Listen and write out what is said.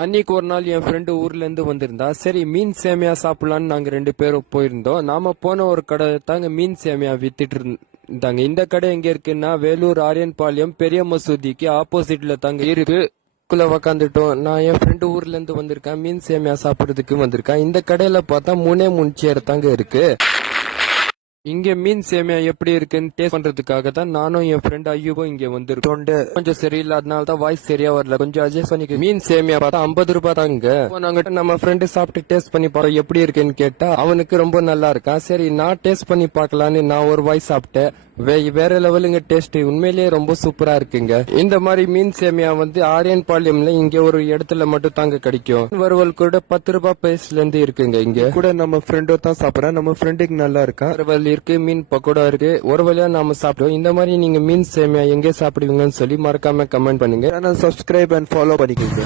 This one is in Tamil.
அன்னைக்கு ஒரு நாள் என் ஃப்ரெண்டு ஊர்ல இருந்து வந்திருந்தா. சரி மீன் சேமியா சாப்பிடலான்னு நாங்க 2 பேரும் போயிருந்தோம். நாம போன ஒரு கடை தாங்க மீன் சேமியா வித்துட்டு இருந்தாங்க. இந்த கடை எங்க இருக்குன்னா வேலூர் ஆரியன்பாளையம் பெரிய மசூதிக்கு ஆப்போசிட்ல தாங்க இருக்கு. உக்காந்துட்டோம். நான் என் ஃப்ரெண்டு ஊர்ல இருந்து வந்திருக்கேன், மீன் சேமியா சாப்பிடுறதுக்கு வந்திருக்கேன். இந்த கடையில பார்த்தா 3 சேர் தாங்க இருக்கு. இங்க மீன் சேமியா எப்படி இருக்குன்னு டேஸ்ட் பண்றதுக்காக தான் நானும் என் ஃப்ரெண்ட் ஐயூபும் இங்க வந்திருக்கோம். கொஞ்சம் சரியில்லாதனால தான் வாய்ஸ் சரியா வரல, கொஞ்சம் அட்ஜஸ்ட் பண்ணிக்க. மீன் சேமியா பார்த்தா 50 ரூபாய் தாங்க. நாங்க நம்ம ஃப்ரெண்டு சாப்பிட்டு டேஸ்ட் பண்ணி பார்த்தோம் எப்படி இருக்குன்னு கேட்டா அவனுக்கு ரொம்ப நல்லா இருக்கா. சரி நான் டேஸ்ட் பண்ணி பார்க்கலான்னு நான் ஒரு வாய் சாப்பிட்டேன். வேற லெவலுங்க டேஸ்ட், உண்மையிலேயே ரொம்ப சூப்பரா இருக்குங்க. இந்த மாதிரி மீன் சேமியா ஆரியன்பாளையம்ல இங்க ஒரு இடத்துல மட்டும் தாங்க கிடைக்கும். வறுவல் கூட 10 ரூபாய் பிரைஸ்ல இருந்து இருக்குங்க. இங்க கூட நம்ம ஃப்ரெண்டோ தான் சாப்பிடறேன், நம்ம ஃப்ரெண்டுக்கு நல்லா இருக்கா. வறுவல் இருக்கு, மீன் பக்கோடா இருக்கு. ஒரு வழியா நாம சாப்பிடுவோம். இந்த மாதிரி நீங்க மீன் சேமியா எங்க சாப்பிடுவீங்கன்னு சொல்லி மறக்காம கமெண்ட் பண்ணுங்க. சப்ஸ்கிரைப் அண்ட் ஃபாலோ பண்ணிக்கோங்க.